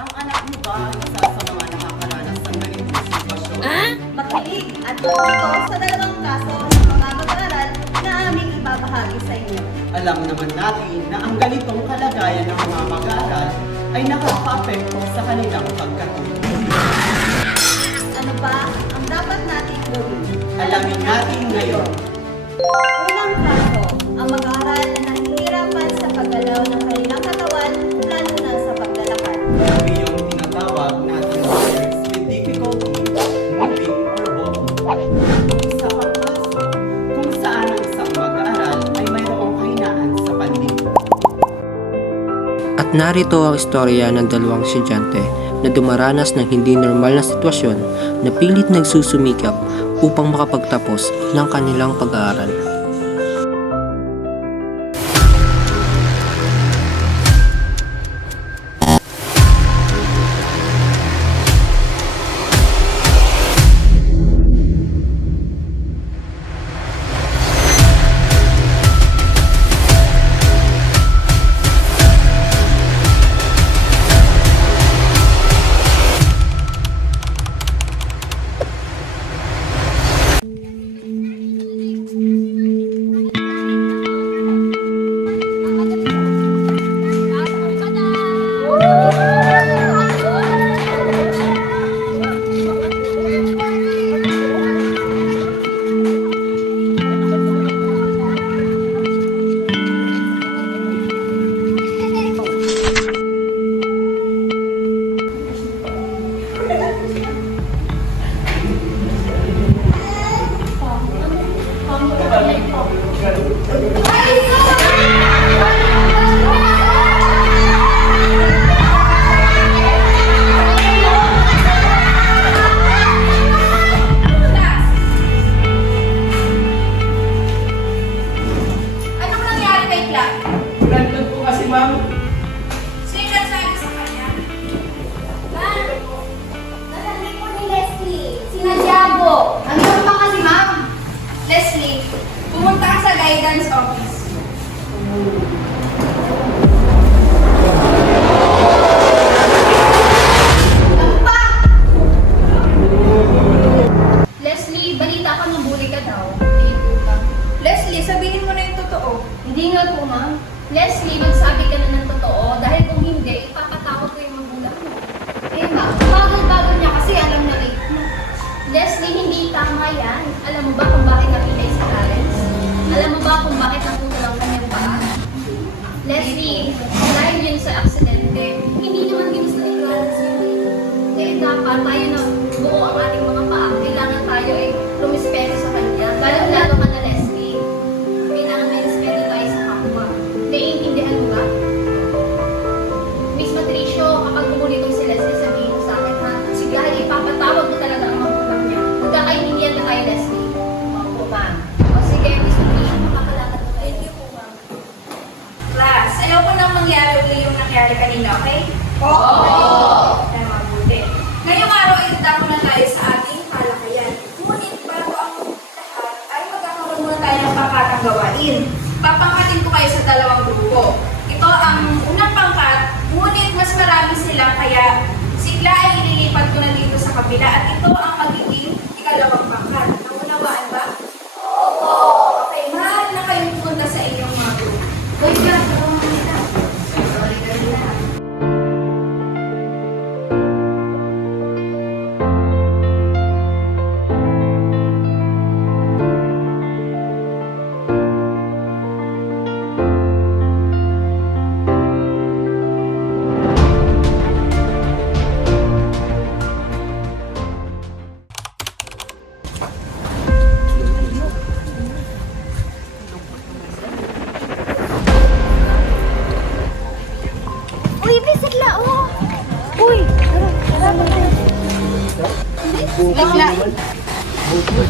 Ang anak mo ba ay isa sa mga nakakaranas ng ganitong sitwasyon? Makinig at ito sa dalawang kaso ng mga mag-aaral na aming ibabahagi sa inyo. Alam naman natin na ang ganitong kalagayan ng mga mag-aaral ay nakaka-apekto sa kanilang pagkatulog. Ano ba ang dapat natin gawin? Alamin natin ngayon. Unang kaso, ang mag-aaral na nahihirapan sa paggalaw ng kanilang katawan, lalo na sa paglalakad. Ito yung tinatawag natin learners with difficulty moving or walking. Isa pang kaso kung saan ang isang mag-aaral ay mayroong kahinaan sa pandinig. At narito ang istorya ng dalawang estudyante na dumaranas ng hindi normal na sitwasyon na pilit nagsusumikap upang makapagtapos ng kanilang pag-aaral. Anong nangyari kay Clark? Nandun po kasi, ma'am. Sino yung nagsabi sa kanya? Narinig ko ni Leslie, sinadyago. Ano pa kasi, ma'am? Leslie, pumunta ka sa guidance office. Leslie, balita ka ng bully ka daw. Leslie, sabihin mo na yung totoo. Hindi nga po, ma'am. Leslie, magsabi ka na ng totoo dahil kung hindi, ipapatakot ko yung magulang mo. Eh, ma'am, bagal-bagal niya kasi alam na late mo. Leslie, hindi tama yan. Alam mo ba kung bakit napilay si Clarence? Alam mo ba kung bakit naputol ang kanyang paa? Leslie, dahil yun sa aksidente, hindi naman ginusto ni Clarence yun. Eh, dapat tayo na buo ang ating mga paa. Kailangan tayo ay lumispeto sa kanya. Lalo ka na, Leslie. Kailangan may respeto tayo sa kapwa. Naiintindihan mo ba? Miss Patricio, kapag bumulitong si Leslie, sabihin mo sa akin ha, siglahin ipapatawag mo talaga ang magulang niya. Magkakaintindihan na tayo, Leslie. Opo, ma'am. O sige, Miss Patricio, makakalakad na tayo. Thank you po, ma'am. Class, ayaw ko nang mangyari uli yung nangyari kanina, okay? Kaya mabuti. Ngayong araw ay dako na tayo sa ating talakayan. Ngunit bago ang lahat, ay magkakaroon muna tayo ng pangkatang gawain. Papangkatin ko kayo sa dalawang grupo. Ito ang unang pangkat, ngunit mas marami sila kaya sigla ay ililipat ko na dito sa kabila at ito ang magiging ikalawang pangkat. Naunawaan ba? Opo! Okay, mahal na kayong pumunta sa inyong mga grupo. Wait lang, sorry kanina. Uy, bisigla, oh! Uy, tara, Bigla.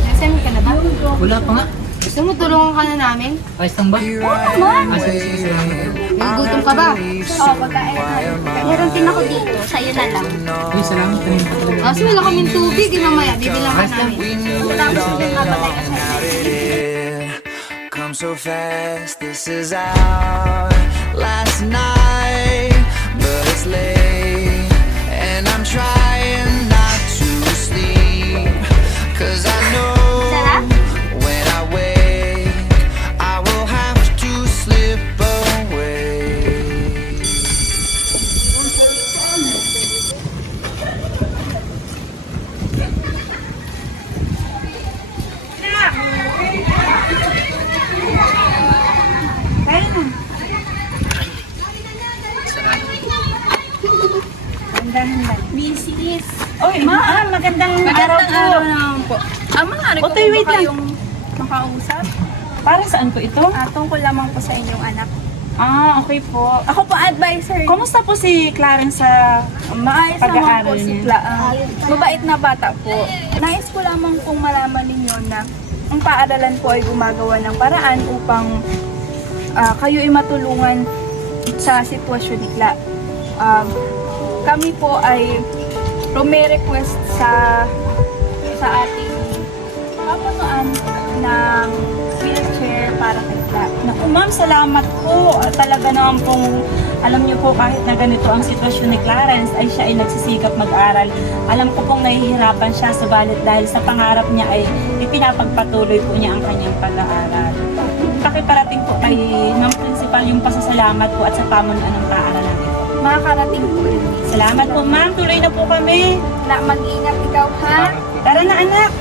Nasaan ka na ba? Wala pa nga. Gusto mo tulungan ka na namin? Ayos lang ba? naman. Sige, salamat. Nagugutom ka ba? Oo, pagkain. Meron din ako dito, sa'yo na lang. Uy, salamat. Kanina pa talaga. Kasi wala kaming tubig, di mamaya, bibilang ka namin. Come so fast, this is our last night, but it's late dahan-dahan. Mrs. Oy, ma'am, magandang araw po. naman po. Maaari ko Otoy, po wait ba lang. kayong makausap? Para saan po ito? Tungkol lamang po sa inyong anak. Okay po. Ako po advisor. Kumusta po si Clarence sa Maayos naman po pag-aaral si niya? mabait na bata po. Nais ko lamang pong malaman ninyo na ang paaralan po ay gumagawa ng paraan upang kayo ay matulungan sa sitwasyon ni Cla. Kami po ay request sa ating pamunuan ng wheelchair para kay Cla. Naku ma'am, salamat po. Talaga naman pong, alam niyo po kahit na ganito ang sitwasyon ni Clarence ay siya ay nagsisikap mag-aral. Alam ko pong nahihirapan siya, subalit dahil sa pangarap niya ay ipinapagpatuloy po niya ang kanyang pag-aaral. Pakiparating po kay ng principal yung pasasalamat po at sa pamunuan ng paaralan ito. Makakarating po yun. Salamat po ma'am, tuloy na po kami. Mag-ingat ikaw ha. Tara na anak.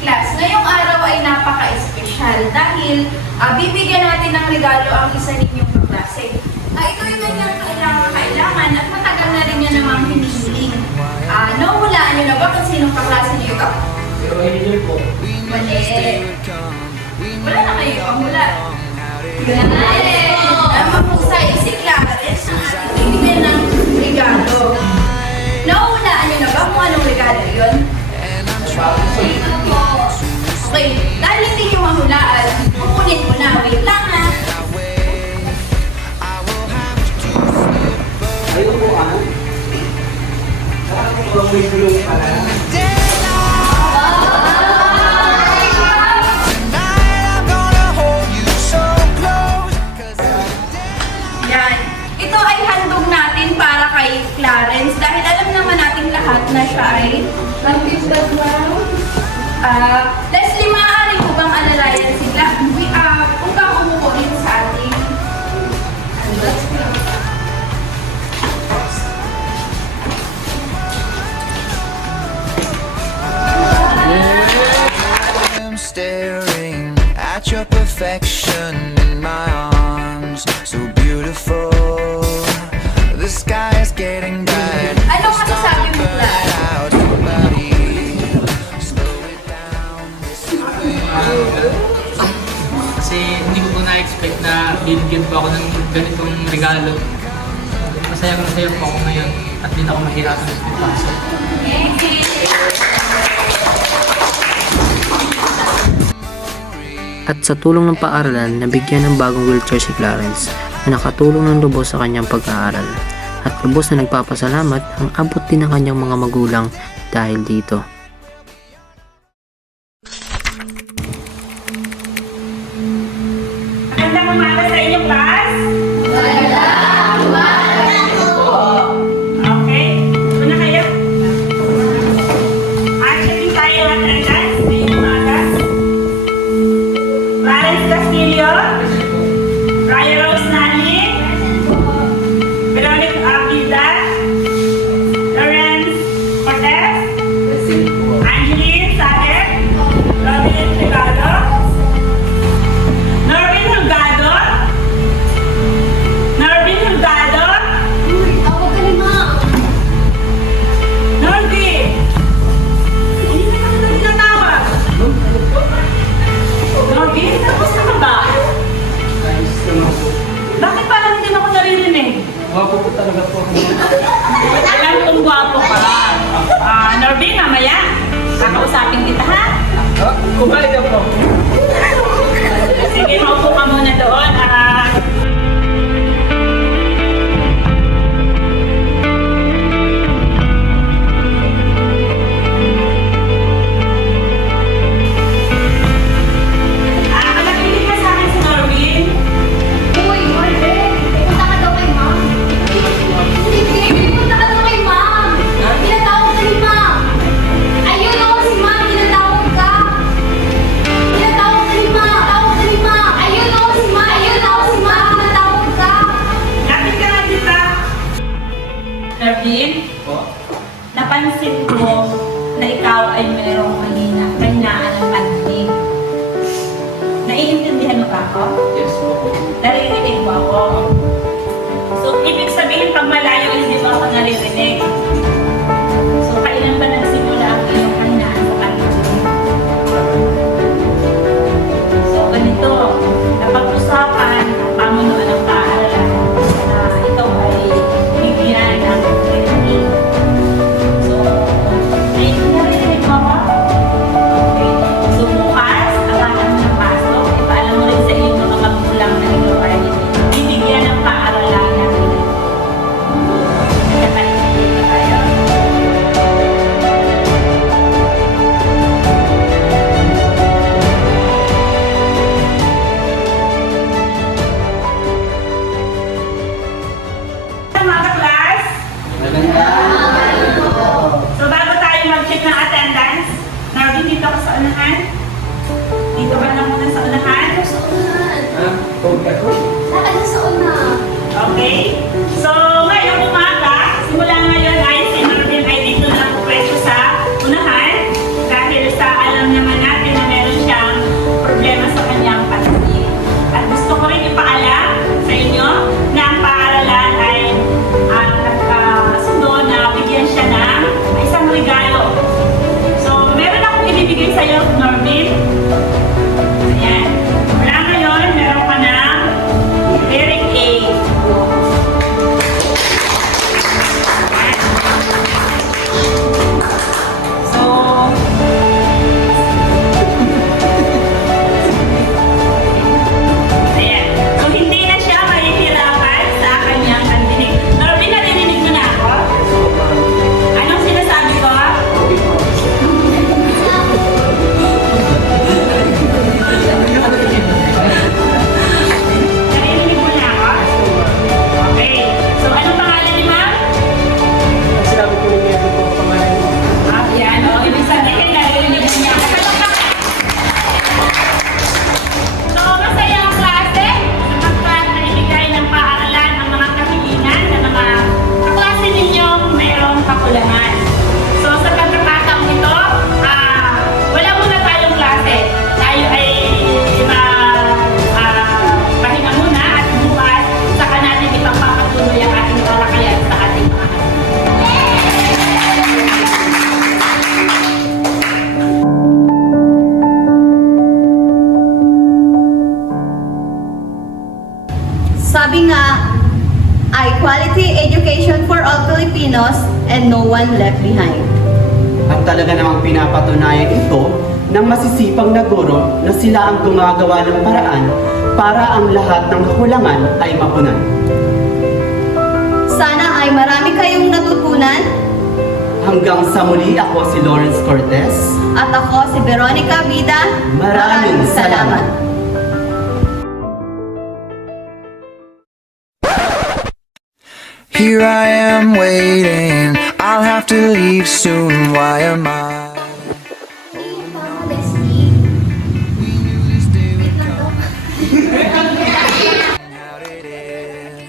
Class, ngayong araw ay napaka-espesyal dahil bibigyan natin ng regalo ang isa ninyong kaklase. Ito yung kanyang kailangan at matagal na rin niya namang hinihiling. Nahuhulaan niyo na ba kung sinong kaklase niyo ito? Mali. Wala na kayo, ang hula. Mahusay si Clarence ang ating bibigyan ng regalo. Nahuhulaan niyo na ba kung anong regalo yun? Okay, dahil hindi nyo mahulaan, kukunin mo na. Wait lang ha. Ayun po may gulong pala. I'm gonna hold you so close. Yan. Ito ay handog natin para kay Clarence dahil alam naman natin lahat na siya ay Leslie, maaari mo bang alalayan sila? Kung ka umupo din sa ating I'm staring at your perfection in my arms, so beautiful. The sky is getting bright. Anong masasabi mo, Clarence? Out, somebody, slow it down. Kasi hindi ko po na-expect na bibigyan po ako ng ganitong regalo. Masaya po ako ngayon at hindi na ako mahirapan sa pagpasok. At sa tulong ng paaralan, nabigyan ng bagong wheelchair si Clarence na nakatulong ng lubos sa kanyang pag-aaral. At lubos na nagpapasalamat ang abot din ng kanyang mga magulang dahil dito. Magandang umaga sa inyong class. Okay, una kayo. Checking tayo ang attendance sa inyong umaga. Clarence Castillo, Raya Rose Nani, Veronica Abida, Lawrence Cortez, Angeline Sager, Robin Regalo, Norwin Hulgado, Dito ka na muna sa unahan. Sa unahan. Hold ko. Lakad na sa una. Okay? So, ngayong umaga, simula ngayon ay si Marvin ay dito na pwesto sa unahan dahil sa alam naman natin na meron siyang problema sa kanyang paningin. At gusto ko rin ipaalam sa inyo na ang paaralan ay ang nagkasundo na bigyan siya ng isang regalo. So, meron akong ibibigay sa iyo, Marvin. Ayan. Mula ngayon, meron ka ng hearing aid. So, ayan. So, hindi na siya mahihirapan sa kanyang pandinig. Norvin, narinig mo na ako? Anong sinasabi ko? Narinig mo na ako? Okay. So, anong pangalan ni Ma'am? Sinabi ko rin meron po pangalan mo. Yan, o. Ibig sabihin, narinig mo niya. So, masaya ang klase sapagkat naibigay ng paaralan ang mga kahilingan ng mga kaklase ninyong mayroong kakulangan. So, sa pagkakataong ito, wala muna tayong klase. Tayo ay pahinga muna at bukas saka natin ipagpapatuloy ang ating talakayan sa ating mga Sabi nga, ay quality education for all Filipinos and no one left behind. At talaga namang pinapatunayan ito ng masisipang na guro na sila ang gumagawa ng paraan para ang lahat ng kakulangan ay mapunan. Sana ay marami kayong natutunan Hanggang sa muli, ako si Lawrence Cortez. at ako si Veronica Vida. Maraming salamat. Here I am waiting, I'll have to leave soon, why am I? Leslie. How did it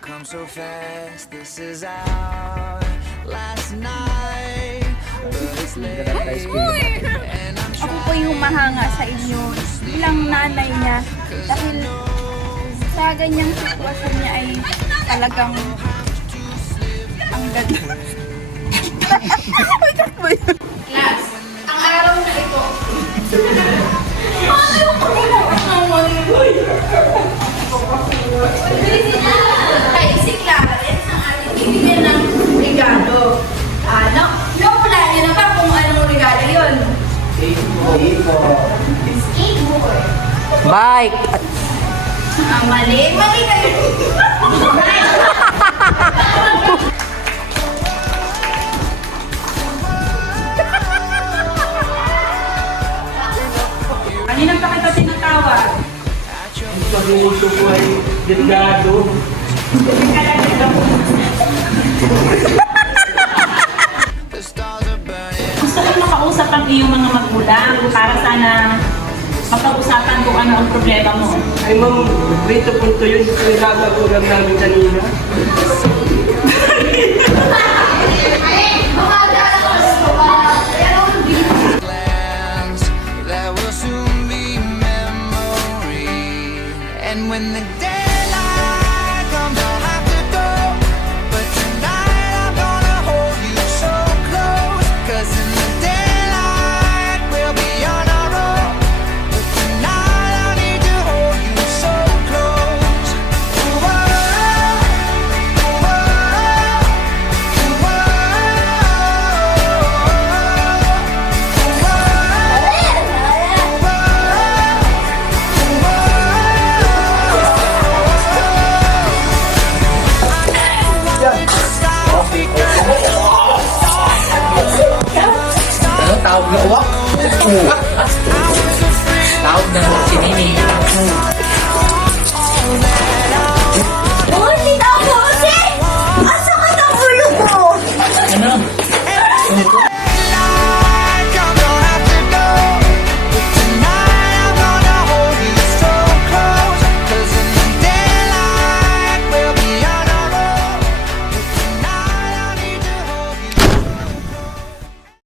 come so fast? This is our last night, but it's late. And I'm Ako po yung humahanga sa inyo bilang nanay niya dahil sa ganyang sitwasyon niya ay talagang ang ganda. Class, ang araw na ito. Ay, si Clarence ang ating bibigyan ng regalo. Nawala niyo na ba kung anong regalo yun? Skateboard. Bike! Mali. Mali kayo. Kanina pa kita tinatawag. Pag-uso ko ay delgado. the stars are burning. Gusto ko makausap ang iyong mga magulang para sana mapag-usapan kung ano ang problema mo. Ay ma'am, dito punto yun sa nagagagulang namin kanina. Plans that will soon be memory. And when the daylight comes, I'll have to go. But tonight I'm gonna hold you so close. 'Cause in the daylight we'll be on our own. But tonight I need to hold you so close. Ooh, oh, ooh, oh, ooh, oh. Tawag na uwak. Tawag na si Nini.